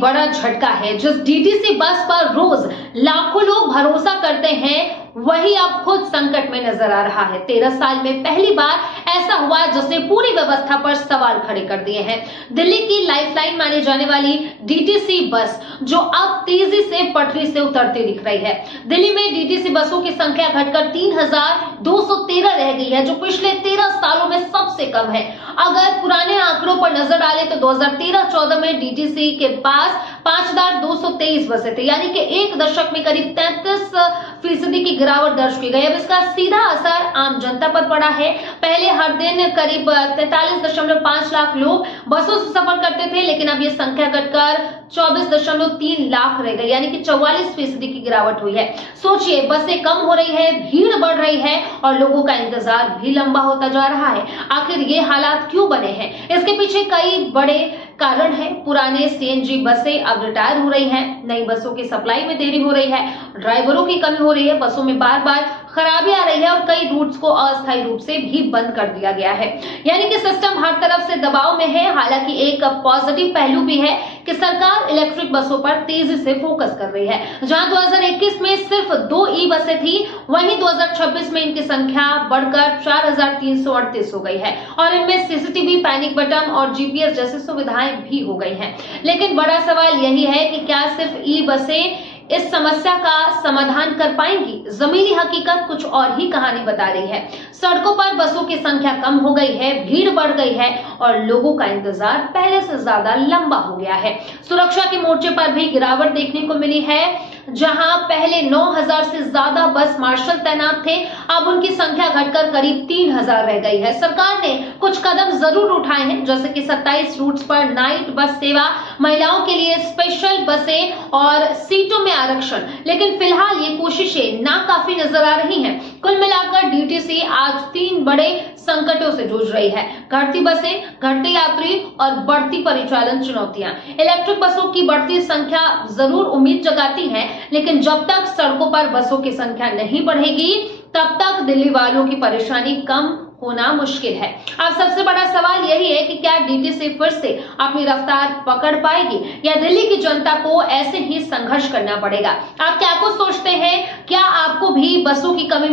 बड़ा झटका है। जिस डीटीसी बस पर रोज लाखों लोग भरोसा करते हैं वही अब खुद संकट में नजर आ रहा है। 13 साल में पहली बार ऐसा हुआ जिसने पूरी व्यवस्था पर सवाल खड़े कर दिए हैं। दिल्ली की लाइफलाइन मानी जाने वाली डीटीसी बस जो अब तेजी से पटरी से उतरती दिख रही है। दिल्ली में डीटीसी बसों की संख्या घटकर 3213 रह गई है, जो पिछले 13 सालों में सबसे कम है। अगर पुराने आंकड़ों पर नजर डालें तो 2013-14 में डीटीसी के पास 5223 बसें थे, यानी कि एक दशक में करीब 33% की गिरावट दर्ज की गई। अब इसका सीधा असर आम जनता पर पड़ा है। पहले हर दिन करीब 43.5 लाख लोग बसों से सफर करते थे, लेकिन अब ये संख्या घटकर 24.3 लाख रह गई, यानी कि 44% की गिरावट हुई है। सोचिए, बसें कम हो रही है, भीड़ बढ़ रही है और लोगों का इंतजार भी लंबा होता जा रहा है। आखिर ये हालात क्यों बने हैं? इसके पीछे कई बड़े कारण है। पुराने सीएनजी बसें अब रिटायर हो रही हैं, नई बसों की सप्लाई में देरी हो रही है, ड्राइवरों की कमी हो रही है, बसों में बार बार खराबी आ रही है और कई रूट्स को अस्थायी रूप से भी बंद कर दिया गया है, यानी कि सिस्टम हर तरफ से दबाव में है। हालांकि एक पॉजिटिव पहलू भी है कि सरकार इलेक्ट्रिक बसों पर तेजी से फोकस कर रही है। जहां 2021 में सिर्फ 2 ई बसें थी, वहीं 2026 में इनकी संख्या बढ़कर 4338 हो गई है और इनमें सीसीटीवी, पैनिक बटन और जीपीएस जैसी सुविधाएं भी हो गई हैं। लेकिन बड़ा सवाल यही है कि क्या सिर्फ ई बसें इस समस्या का समाधान कर पाएंगी? जमीनी हकीकत कुछ और ही कहानी बता रही है। सड़कों पर बसों की संख्या कम हो गई है, भीड़ बढ़ गई है और लोगों का इंतजार पहले से ज्यादा लंबा हो गया है। सुरक्षा के मोर्चे पर भी गिरावट देखने को मिली है। जहां पहले 9000 से ज्यादा बस मार्शल तैनात थे, अब उनकी संख्या घटकर करीब 3000 रह गई है। सरकार ने कुछ कदम जरूर उठाए हैं, जैसे कि 27 रूट्स पर नाइट बस सेवा, महिलाओं के लिए स्पेशल बसें और सीटों में आरक्षण, लेकिन फिलहाल ये कोशिशें नाकाफी नजर आ रही हैं। कुल मिलाकर डीटीसी आज 3 बड़े संकटों से जूझ रही है: घटती बसें, घटते यात्री और बढ़ती परिचालन चुनौतियां। इलेक्ट्रिक बसों की बढ़ती संख्या जरूर उम्मीद जगाती है, लेकिन जब तक सड़कों पर बसों की संख्या नहीं बढ़ेगी तब तक दिल्ली वालों की परेशानी कम होना मुश्किल है। अब सबसे बड़ा सवाल यही है कि क्या डीटीसी फिर से अपनी रफ्तार पकड़ पाएगी या दिल्ली की जनता को ऐसे ही संघर्ष करना पड़ेगा? आप क्या कुछ सोचते हैं? क्या आपको भी बसों की कमी